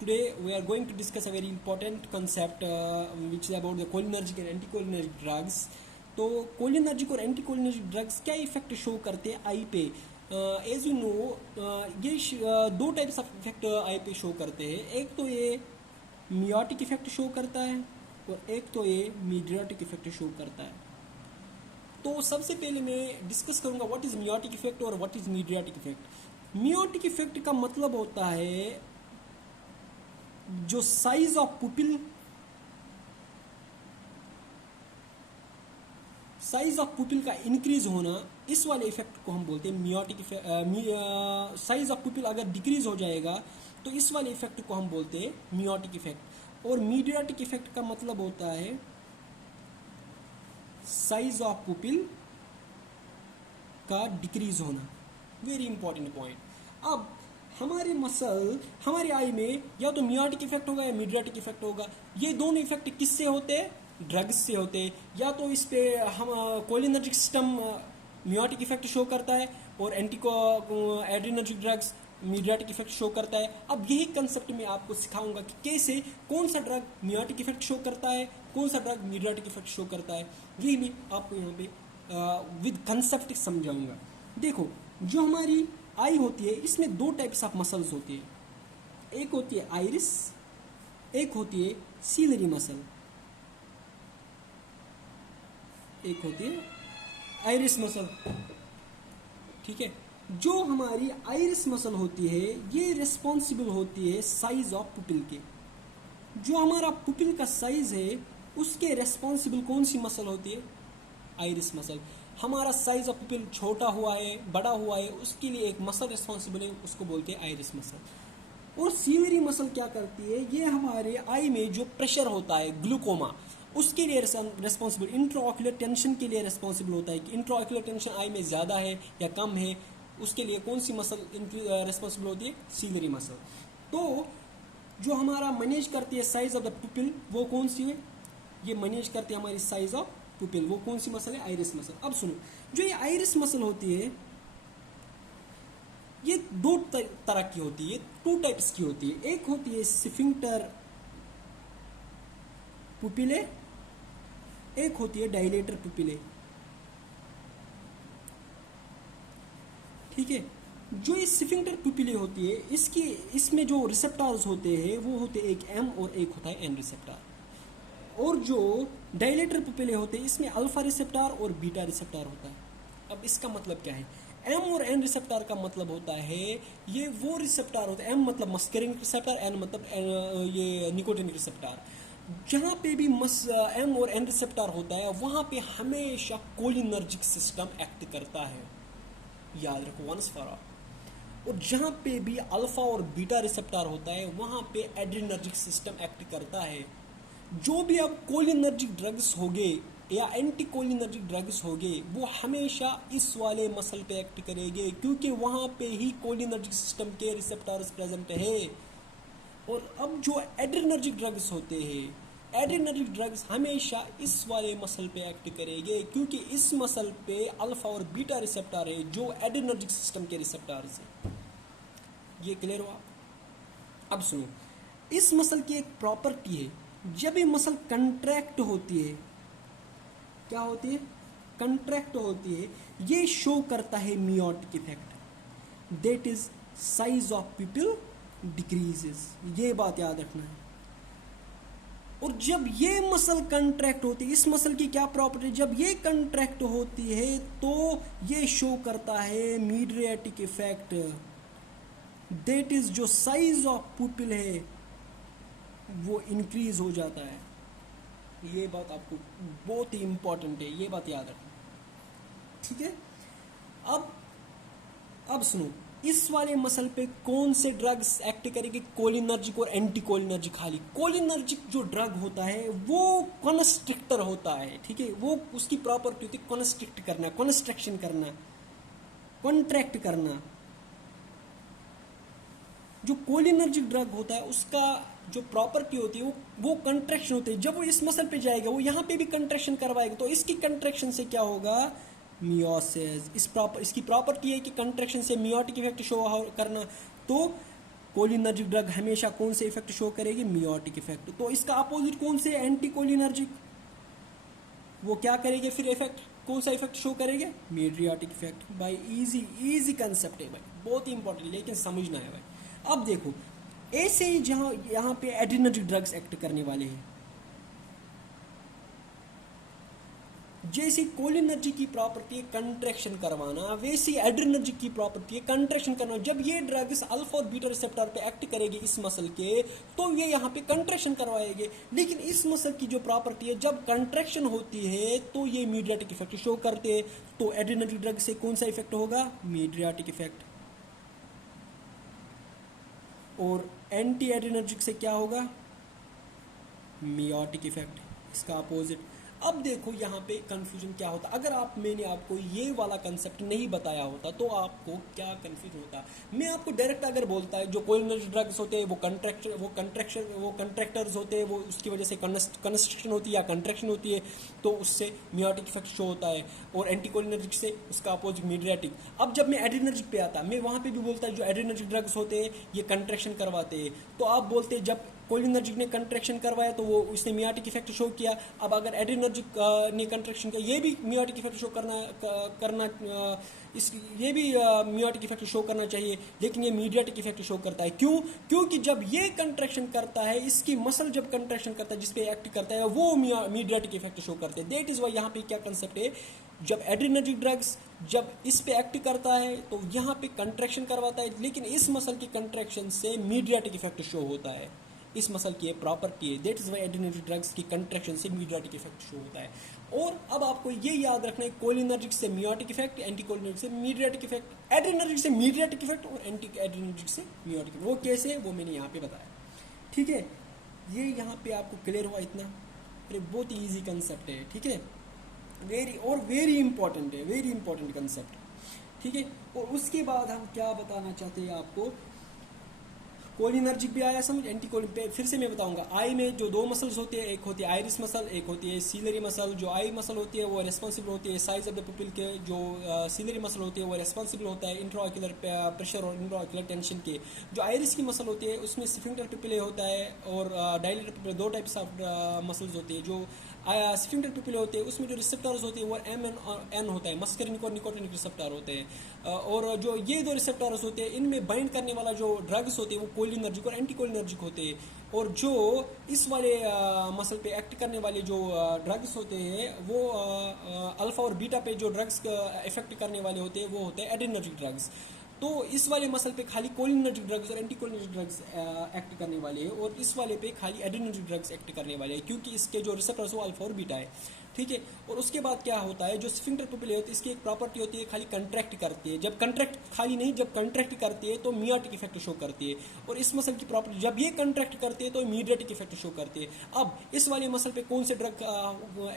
Today we are going to discuss a very important concept which is about the cholinergic and anticholinergic drugs. तो cholinergic और anticholinergic drugs क्या effect show करते हैं आई पे? As you know ये दो types of effect I पे show करते हैं. एक तो ये मियोटिक इफेक्ट शो करता है और एक तो ये मीडियाटिक इफेक्ट शो करता है. तो सबसे पहले मैं डिस्कस करूंगा व्हाट इज मियोटिक इफेक्ट और what is MediaTek effect. Meiotic effect का मतलब होता है जो साइज ऑफ पुपिल का इंक्रीज होना, इस वाले इफेक्ट को हम बोलते हैं meiotic effect. Size of pupil अगर डिक्रीज हो जाएगा तो इस वाले इफेक्ट को हम बोलते हैं मियोटिक इफेक्ट. और मीडियाटिक इफेक्ट का मतलब होता है साइज ऑफ पुपिल का डिक्रीज होना. Very important point. अब हमारे हमारे आई में या तो मियोटिक इफेक्ट होगा या मीडियाटिक इफेक्ट होगा. ये दोनों इफेक्ट किससे होते हैं? ड्रग्स से होते हैं. या तो इस पे हम cholinergic system meiotic effect show करता है और adrenergic drugs MediaTek effect show करता है. अब यही कंसेप्ट मैं आपको सिखाऊंगा कि कैसे कौन सा ड्रग मियोटिक इफेक्ट शो करता है, कौन सा ड्रग मीडियाटिक इफेक्ट शो करता है. यही मैं आपको यहाँ पे विद कंसेप्ट समझाऊंगा. देखो, जो हमारी आई होती है इसमें दो टाइप्स ऑफ मसल्स होती है. एक होती है आइरिस, एक होती है सीलरी मसल. एक होती है आइरिस मसल. ठीक है. जो हमारी आइरिस मसल होती है ये रिस्पॉन्सिबल होती है साइज ऑफ पुपिल के. जो हमारा पुपिल का साइज है उसके रिस्पॉन्सिबल कौन सी मसल होती है? Iris muscle. हमारा साइज ऑफ पुपिल छोटा हुआ है, बड़ा हुआ है, उसके लिए एक मसल रिस्पॉन्सिबल है, उसको बोलते हैं आइरिस मसल. और सीलरी मसल क्या करती है? ये हमारे आई में जो प्रेशर होता है, ग्लूकोमा, उसके लिए रिस्पॉन्सिबल, इंट्राऑक्यूलर टेंशन के लिए रिस्पॉन्सिबल होता है कि इंट्राऑक्यूलर टेंशन आई में ज़्यादा है या कम है. उसके लिए कौन सी मसल रिस्पॉन्सिबल होती है? Ciliary muscle. तो जो हमारा मैनेज करती है साइज ऑफ द पुपिल वो कौन सी है? ये मैनेज करती है हमारी साइज ऑफ पुपिल, वो कौन सी मसल है? Iris muscle. अब सुनो, जो ये आइरिस मसल होती है ये दो तरह की होती है, टू टाइप्स की होती है. एक होती है स्फिंक्टर पुपिले, एक होती है डायलेटर पुपिले. ठीक है. जो ये स्फिंक्टर पुपिले होती है इसमें जो रिसेप्टर्स होते हैं वो होते हैं एक एम और एक होता है एन रिसेप्टर. और जो डायलेटर पुपिले होते हैं इसमें अल्फा रिसेप्टर और बीटा रिसेप्टर होता है. अब इसका मतलब क्या है? एम और एन रिसेप्टर का मतलब होता है ये वो रिसेप्टर होता है, एम मतलब मस्करिनिक रिसेप्टर, एन मतलब ये निकोटिनिक रिसेप्टर. जहाँ पे भी एम और एन रिसेप्टर होता है वहाँ पे हमेशा कोलिनर्जिक सिस्टम एक्ट करता है. याद रखो वंस फॉर ऑल. और जहाँ पे भी अल्फा और बीटा रिसेप्टर होता है वहाँ पे एड्रीनर्जिक सिस्टम एक्ट करता है. जो भी अब कोलिनर्जिक ड्रग्स होंगे या एंटी कोलिनर्जिक ड्रग्स होंगे वो हमेशा इस वाले मसल पे एक्ट करेंगे क्योंकि वहाँ पे ही कोलिनर्जिक सिस्टम के रिसेप्टर्स प्रेजेंट है. और अब जो एड्रीनर्जिक ड्रग्स होते हैं, एड्रीनर्जिक ड्रग्स हमेशा इस वाले मसल पे एक्ट करेंगे क्योंकि इस मसल पे अल्फा और बीटा रिसेप्टर है जो एड्रीनर्जिक सिस्टम के रिसेप्टर्स हैं. ये क्लियर हुआ? अब सुनो, इस मसल की एक प्रॉपर्टी है, जब ये मसल कंट्रैक्ट होती है, क्या होती है? कंट्रैक्ट होती है, ये शो करता है meiotic effect. That is size of pupil decreases. ये बात याद रखना है. और जब ये मसल कंट्रैक्ट होती है, इस मसल की क्या प्रॉपर्टी? जब ये कंट्रैक्ट होती है तो ये शो करता है मीडियाटिक इफेक्ट. दैट इज जो साइज ऑफ पुपिल है वो इंक्रीज हो जाता है. ये बात आपको बहुत ही इंपॉर्टेंट है, ये बात याद रखना. ठीक है. अब सुनो, इस वाले मसल पे कौन से ड्रग्स एक्ट करेंगे? कोलिनर्जिक और एंटी कोलिनर्जिक. खाली कोलिनर्जिक जो ड्रग होता है वो कॉन्स्ट्रिक्टर होता है. ठीक है. वो उसकी प्रॉपर्टी होती है कॉन्स्ट्रिक्ट करना, कॉन्स्ट्रक्शन करना, कॉन्ट्रैक्ट करना. जो कोलिनर्जिक ड्रग होता है उसका जो प्रॉपर्टी होती है वो कंट्रैक्शन होती है. जब वो इस मसल पे जाएगा वो यहाँ पे भी कंट्रैक्शन करवाएगा तो इसकी कंट्रैक्शन से क्या होगा? मियोसिस. इसकी प्रॉपर्टी है कि कंट्रैक्शन से मियोटिक इफेक्ट शो करना. तो कोलिनर्जिक ड्रग हमेशा कौन से इफेक्ट शो करेगी? Meiotic effect. तो इसका अपोजिट कौन से? एंटी कोलिनर्जिक, वो क्या करेंगे फिर इफेक्ट? कौन सा इफेक्ट शो करेंगे? MediaTek effect. भाई इजी इजी कंसेप्ट है भाई, बहुत ही इंपॉर्टेंट, लेकिन समझना है भाई। अब देखो ऐसे ही जहां यहाँ पे एड्रेनर्जिक ड्रग्स एक्ट करने वाले हैं, जैसी कोलिनर्जिक की प्रॉपर्टी है कंट्रैक्शन करवाना, वैसी एड्रेनर्जिक की प्रॉपर्टी है कंट्रैक्शन करवाना। जब ये ड्रग्स अल्फा और बीटा रिसेप्टर पे एक्ट करेगी इस मसल के, तो ये यहाँ पे कंट्रैक्शन करवाएंगे। लेकिन इस मसल की जो प्रॉपर्टी है, जब कंट्रैक्शन होती है तो ये मीडियाटिक इफेक्ट शो करते हैं। तो एड्रेनर्जिक ड्रग से कौन सा इफेक्ट होगा? MediaTek effect. और एंटी एड्रेनर्जिक से क्या होगा? मियोटिक इफेक्ट, इसका अपोजिट। अब देखो यहाँ पे कंफ्यूजन क्या होता, अगर मैंने आपको ये वाला कंसेप्ट नहीं बताया होता तो आपको क्या कंफ्यूजन होता। मैं आपको डायरेक्ट अगर बोलता है जो कोलिनर्जिक ड्रग्स होते हैं वो कंट्रैक्टर्स होते हैं, वो उसकी वजह से कंस्ट्रक्शन होती है या कंट्रैक्शन होती है, तो उससे मियोटिक इफेक्ट शो होता है। और एंटी कोलिनर्जिक से उसका अपोजिट मीडियाटिक। अब जब मैं एड्रेनर्जिक पे आता, मैं वहाँ पे भी बोलता है जो एड्रेनर्जिक ड्रग्स होते हैं ये कंट्रैक्शन करवाते हैं। तो आप बोलते हैं जब कोलिनर्जिक ने कंट्रैक्शन करवाया तो वो उसने मियोटिक इफेक्ट शो किया। अब अगर एड्रेनर्जिक ने कंट्रैक्शन किया, ये भी मियोटिक इफेक्ट शो करना ये भी मियोटिक इफेक्ट शो करना चाहिए, लेकिन ये मीडियाटिक इफेक्ट शो करता है। क्यों? क्योंकि जब ये कंट्रैक्शन करता है, इसकी मसल जब कंट्रैक्शन करता है, जिसपे एक्ट करता है, वो मीडियाटिक इफेक्ट शो करते हैं। दैट इज वाई यहाँ पे क्या कंसेप्ट है, जब एड्रेनर्जिक ड्रग्स जब इस पे एक्ट करता है तो यहाँ पे कंट्रैक्शन करवाता है, लेकिन इस मसल की कंट्रैक्शन से मीडियाटिक इफेक्ट शो होता है। इस मसल की प्रॉपर्टी है, that is why adrenergic drugs की कंट्रैक्शन से मीडियाटिक इफेक्ट शो होता है। और अब आपको ये याद रखना है, कोलिनर्जिक से मियोटिक इफेक्ट, एंटी कोलिनर्जिक से मीडियाटिक इफेक्ट, एड्रेनर्जिक से मीडियाटिक इफेक्ट और एंटी एड्रेनर्जिक से मियोटिक इफेक्ट। वो कैसे, वो मैंने यहाँ पे बताया। ठीक है, ये यहाँ पे आपको क्लियर हुआ इतना? अरे बहुत ही ईजी कंसेप्ट है, ठीक है, वेरी इंपॉर्टेंट है, वेरी इंपॉर्टेंट कंसेप्ट। ठीक है, और उसके बाद हम क्या बताना चाहते हैं आपको, कोलिनर्जिक भी आया समझ, एंटी कोलिन पे फिर से मैं बताऊंगा। आई में जो दो मसल्स होते हैं, एक होती है आइरिस मसल, एक होती है सीलरी मसल। जो आई मसल होती है वो रेस्पॉन्सिबल होती है साइज ऑफ द पुपिल के, जो सीलरी मसल होती है वो रेस्पॉन्सिबल होता है इंट्राऑक्यूलर प्रेशर और इंट्राऑक्यूलर टेंशन के। जो आइरिस की मसल होती है उसमें स्फिंक्टर पुपिले होता है और डायलेटर पुपिले, दो टाइप्स ऑफ मसल्स होती है। जो स्फिंक्टर पुपिले होते हैं उसमें जो रिसेप्टर्स होते हैं वो एन होता है, मस्करिनिक और निकोटिनिक रिसेप्टर होते हैं। और जो ये दो रिसेप्टर्स होते हैं इनमें बाइंड करने वाला जो ड्रग्स होते हैं वो कोलिनर्जिक और एंटी कोलिनर्जिक होते हैं। और जो इस वाले मसल पे एक्ट करने वाले जो ड्रग्स होते हैं वो अल्फा और बीटा पे जो ड्रग्स इफेक्ट करने वाले होते हैं वो होते हैं एड्रेनर्जिक ड्रग्स। तो इस वाले मसल पे खाली कोलिनर्जिक ड्रग्स और एंटी कोलिनर्जिक ड्रग्स एक्ट करने वाले हैं, और इस वाले पे खाली एड्रेनर्जिक ड्रग्स एक्ट करने वाले हैं, क्योंकि इसके जो रिसेप्टर्स वो अल्फा और बीटा है। ठीक है, और उसके बाद क्या होता है, जो स्फिंक्टर पुपिले होती है इसकी एक प्रॉपर्टी होती है खाली कंट्रैक्ट करती है। जब कंट्रैक्ट खाली नहीं, जब कंट्रैक्ट करती है तो मियोटिक इफेक्ट शो करती है। और इस मसल की प्रॉपर्टी जब ये कंट्रैक्ट करती है तो मीडियाटिक इफेक्ट शो करती है। अब इस वाले मसल पे कौन से ड्रग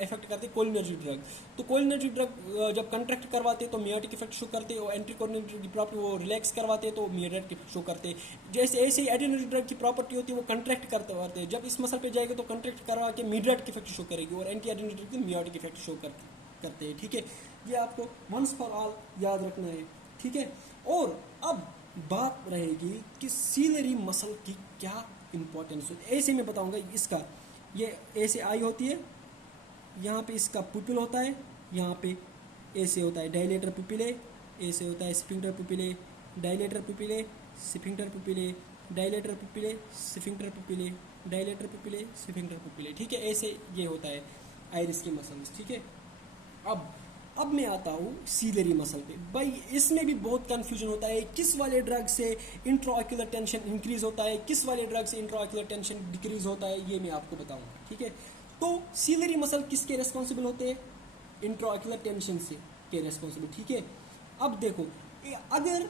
इफेक्ट करते हैं? Cholinergic drug. तो कोलिनर्जिक ड्रग जब कंट्रैक्ट करवाते हैं तो मियोटिक इफेक्ट शो करते हैं, और एंटी कोलिनर्जिक की प्रॉपर्टी वो रिलैक्स करवाते हैं तो मियोटिक इफेक्ट शो करते हैं। जैसे ऐसे ही एड्रेनर्जिक ड्रग की प्रॉपर्टी होती है वो कंट्रैक्ट करते हैं, जब इस मसल पे जाएगा तो कंट्रैक्ट करवा के मीडियाटिक इफेक्ट शो करेगी, और एंटी एड्रेनर्जिक की मियोटिक इफेक्ट शो करते हैं। ठीक है, ये आपको वंस फॉर ऑल याद रखना है। ठीक है, और अब बात रहेगी कि सीलरी मसल की क्या इंपॉर्टेंस होती है। ऐसे मैं बताऊंगा इसका, ये ऐसे आई होती है, यहाँ पे इसका पुपिल होता है, यहाँ पे ऐसे होता है डायलेटर पुपिले, ऐसे होता है sphincter pupillae, dilator pupillae, sphincter pupillae, dilator pupillae, sphincter pupillae, dilator pupillae, sphincter pupillae. ठीक है, ऐसे ये होता है आइरिस की मसल्स। ठीक है, अब मैं आता हूँ सीलरी मसल पे। भाई इसमें भी बहुत कंफ्यूजन होता है, किस वाले ड्रग से इंट्राऑक्यूलर टेंशन इंक्रीज होता है, किस वाले ड्रग से इंट्राऑक्यूलर टेंशन डिक्रीज होता है, ये मैं आपको बताऊंगा। ठीक है, तो सीलरी मसल किसके रेस्पॉन्सिबल होते हैं? इंट्राऑक्यूलर टेंशन से के रेस्पॉन्सिबल। ठीक है, अब देखो अगर